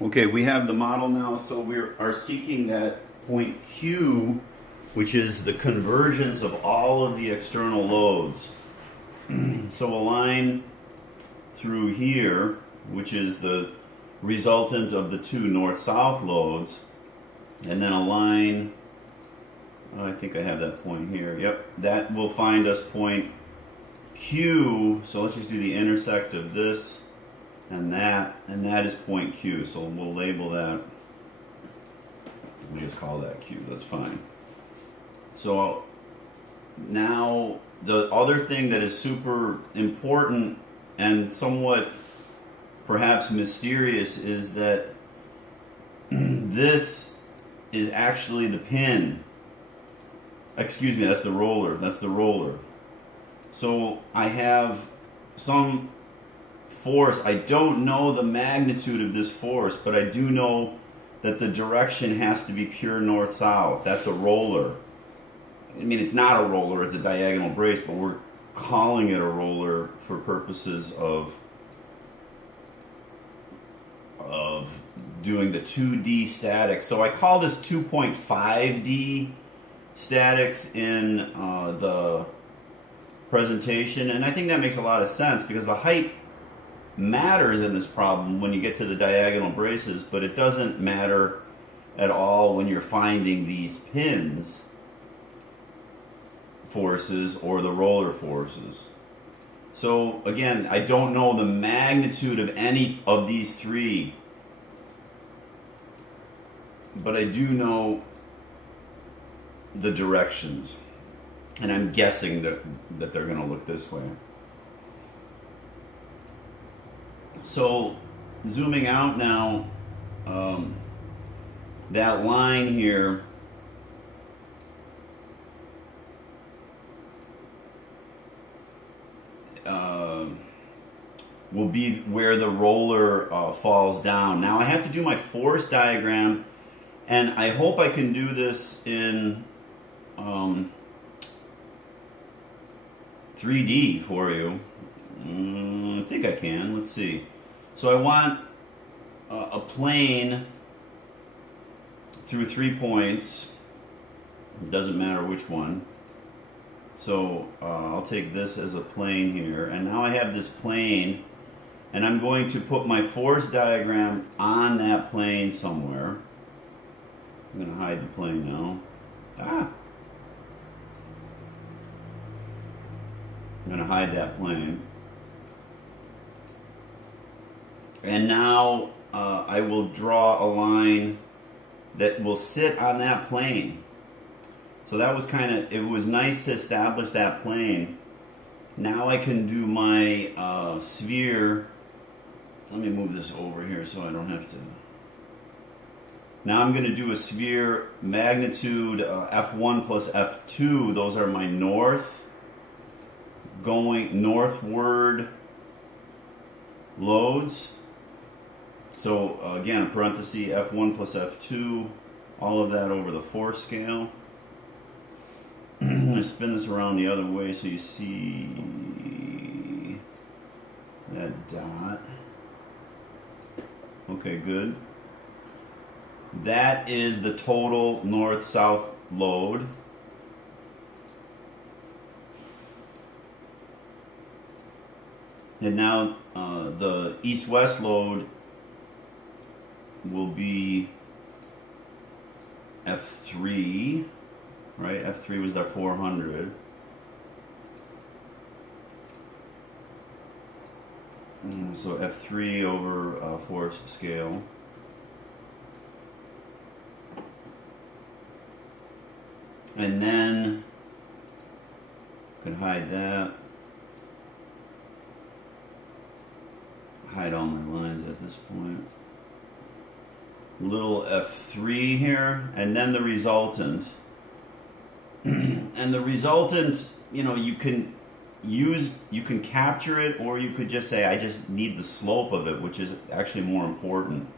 Okay, we have the model now, so we are seeking that point Q, which is the convergence of all of the external loads. So a line through here, which is the resultant of the two north-south loads, and then a line, I think I have that point here, yep, that will find us point Q, so let's just do the intersect of this and that is point Q, so we'll label that, we'll just call that Q, that's fine. So now the other thing that is super important and somewhat perhaps mysterious is that this is actually the pin. Excuse me, that's the roller. So I have some force. I don't know the magnitude of this force, but I do know that the direction has to be pure north-south. That's a roller. I mean, it's not a roller, it's a diagonal brace, but we're calling it a roller for purposes of doing the 2D statics. So I call this 2.5D statics in the presentation, and I think that makes a lot of sense because the height matters in this problem when you get to the diagonal braces, but it doesn't matter at all when you're finding these pins forces or the roller forces. So again, I don't know the magnitude of any of these three, but I do know the directions, and I'm guessing that they're going to look this way. So zooming out now, that line here will be where the roller falls down. Now I have to do my force diagram, and I hope I can do this in 3D for you. I think I can. Let's see. So I want a plane through 3 points. It doesn't matter which one. So I'll take this as a plane here, and now I have this plane, and I'm going to put my force diagram on that plane somewhere. I'm going to hide the plane now. I'm going to hide that plane. And now I will draw a line that will sit on that plane. So that was it was nice to establish that plane. Now I can do my sphere. Let me move this over here so I don't have to. Now I'm going to do a sphere magnitude F1 plus F2. Those are my going northward loads. So again, parenthesis F1 plus F2, all of that over the force scale. I'm going to spin this around the other way so you see that dot. Okay, good. That is the total north-south load. And now the east-west load will be F3, right? F3 was our 400. So F3 over force scale. And then I can hide that. Hide all my lines at this point. Little F3 here, and then the resultant. And the resultant, you can capture it, or you could just say, I just need the slope of it, which is actually more important.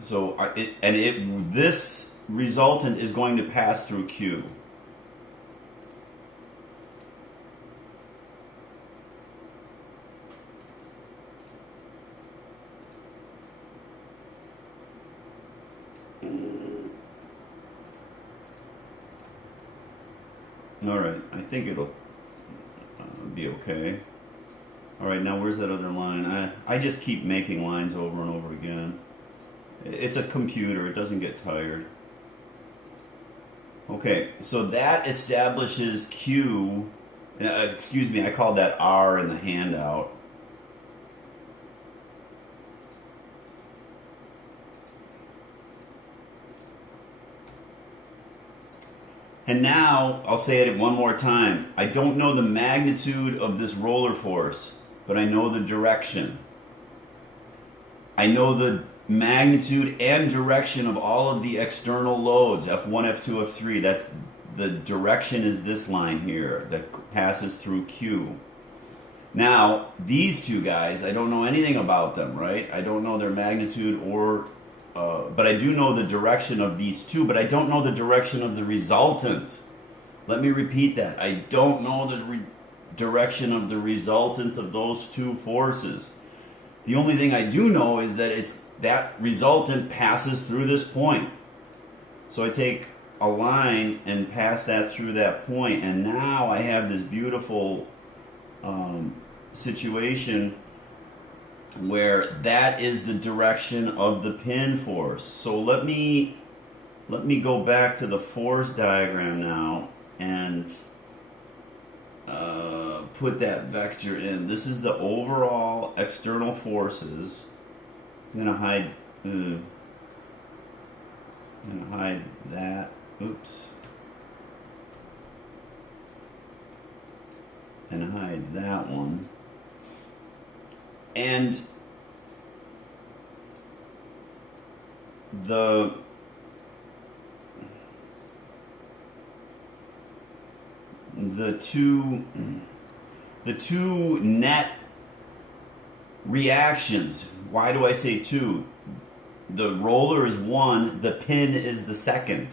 So this resultant is going to pass through Q. All right, I think it'll be okay. All right, now where's that other line? I just keep making lines over and over again. It's a computer, it doesn't get tired. Okay, so that establishes Q. Excuse me, I called that R in the handout. And now, I'll say it one more time. I don't know the magnitude of this roller force, but I know the direction. I know the magnitude and direction of all of the external loads, F1, F2, F3. That's the direction is this line here that passes through Q. Now, these two guys, I don't know anything about them, right? I don't know their magnitude but I do know the direction of these two, but I don't know the direction of the resultant. Let me repeat that. I don't know the direction of the resultant of those two forces. The only thing I do know is that that resultant passes through this point. So I take a line and pass that through that point, and now I have this beautiful situation where that is the direction of the pin force. So let me go back to the force diagram now and put that vector in. This is the overall external forces. I'm gonna hide that. Oops. And hide that one. And the two net reactions. Why do I say two? The roller is one, the pin is the second.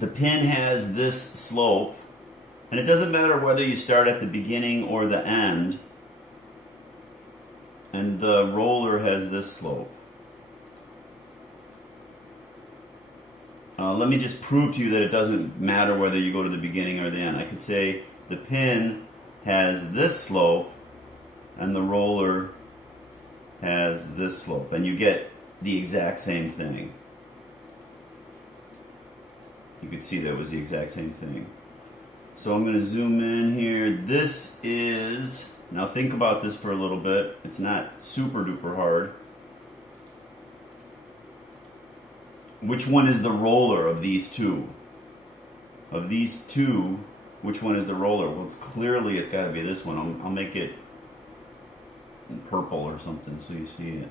The pin has this slope, and it doesn't matter whether you start at the beginning or the end. And the roller has this slope. Let me just prove to you that it doesn't matter whether you go to the beginning or the end. I could say the pin has this slope and the roller has this slope. And you get the exact same thing. You could see that was the exact same thing. So I'm going to zoom in here. This is... Now think about this for a little bit. It's not super duper hard. Which one is the roller of these two? Of these two, which one is the roller? Well, it's got to be this one. I'll make it in purple or something so you see it.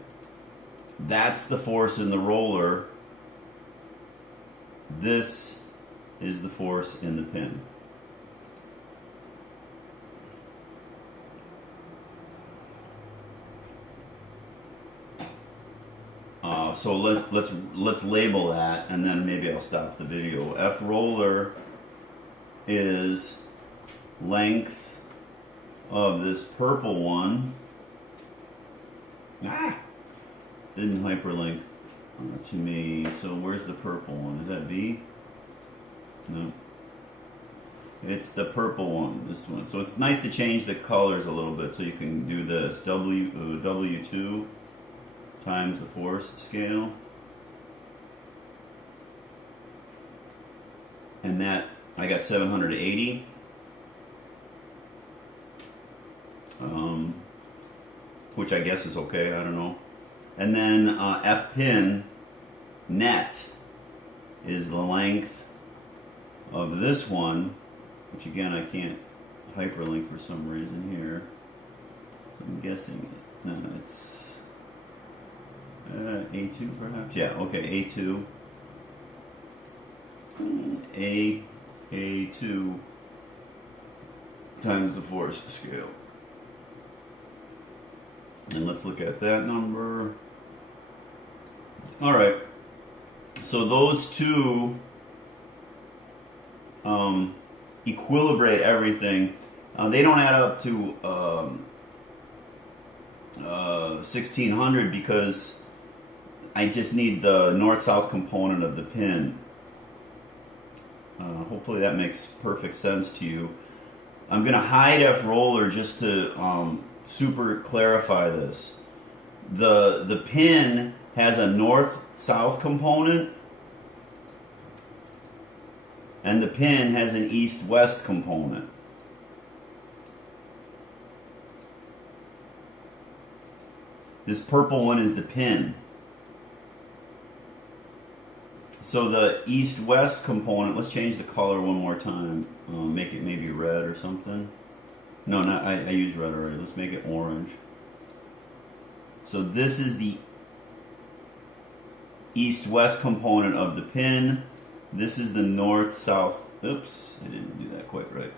That's the force in the roller. This is the force in the pin. So let's label that, and then maybe I'll stop the video. F roller is length of this purple one. Didn't hyperlink to me. So where's the purple one? Is that V? No. It's the purple one, this one. So it's nice to change the colors a little bit so you can do this. W2 times the force scale. And that, I got 780. Which I guess is okay, I don't know. And then F pin net is the length of this one, which again I can't hyperlink for some reason here. So I'm guessing, no, it's A2 perhaps? Yeah, okay, A2. A2 times the force scale. And let's look at that number. Alright, so those two equilibrate everything. They don't add up to 1600 because I just need the north-south component of the pin. Hopefully that makes perfect sense to you. I'm going to hide F roller just to super clarify this. The pin has a north-south component, and the pin has an east-west component. This purple one is the pin. So the east-west component, let's change the color one more time. Make it maybe red or something. No, not I used red already. Let's make it orange. So this is the east-west component of the pin. This is the north-south. Oops, I didn't do that quite right.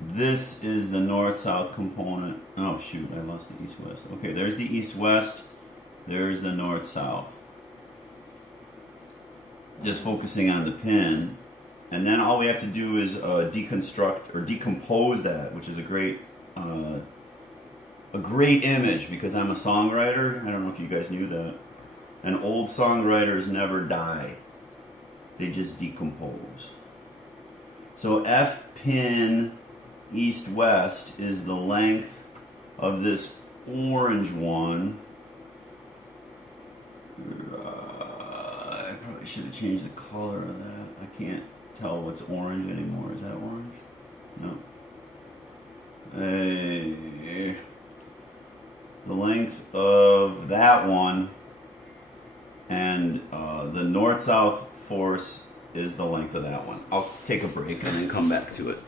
This is the north-south component. Oh shoot, I lost the east-west. Okay, there's the east-west. There's the north-south. Just focusing on the pin. And then all we have to do is deconstruct or decompose that, which is a great image because I'm a songwriter. I don't know if you guys knew that. And old songwriters never die. They just decompose. So F pin east-west is the length of this orange one. I probably should have changed the color of that. I can't tell what's orange anymore. Is that orange? No. The length of that one and the north-south force is the length of that one. I'll take a break and then come back to it.